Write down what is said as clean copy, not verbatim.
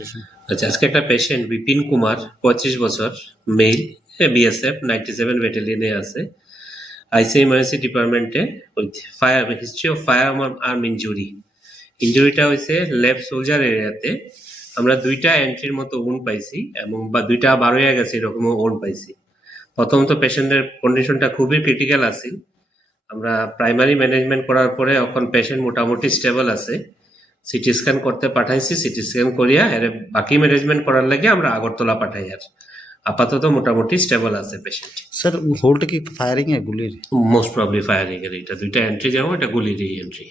Patient? আচ্ছা, আজকে একটা পেশেন্ট বিপিন কুমার 35 বছর, মেল, বিএসএফ 97 ব্যাটালিয়নে আছে, আইসি ইমার্জেন্সি ডিপার্টমেন্টে with fire history of fire arm injury. ইঞ্জুরিটা হয়েছে লেফট সোলজার এরিয়াতে। আমরা 2টা এন্ট্রির মতো উন্ড পাইছি এবং বা 2টা বার হয়ে গেছে এরকমও উন্ড পাইছি। প্রথমত পেশেন্টের কন্ডিশনটা খুবই ক্রিটিক্যাল আছে। আমরা প্রাইমারি ম্যানেজমেন্ট করার পরে এখন পেশেন্ট মোটামুটি স্টেবল আছে। সিটি স্ক্যান করতে পাঠাইছি, সিটি স্ক্যান করিয়া এর বাকি ম্যানেজমেন্ট করার লাগে আমরা আগরতলা পাঠাই। আর আপাতত মোটামুটি স্টেবল আছে পেশেন্ট। স্যার হোলটা কি ফায়ারিং এ গুলির? মোস্ট প্রবলি ফায়ারিং এর, এটা 2টা এন্ট্রি যেমন এটা গুলিরই এন্ট্রি।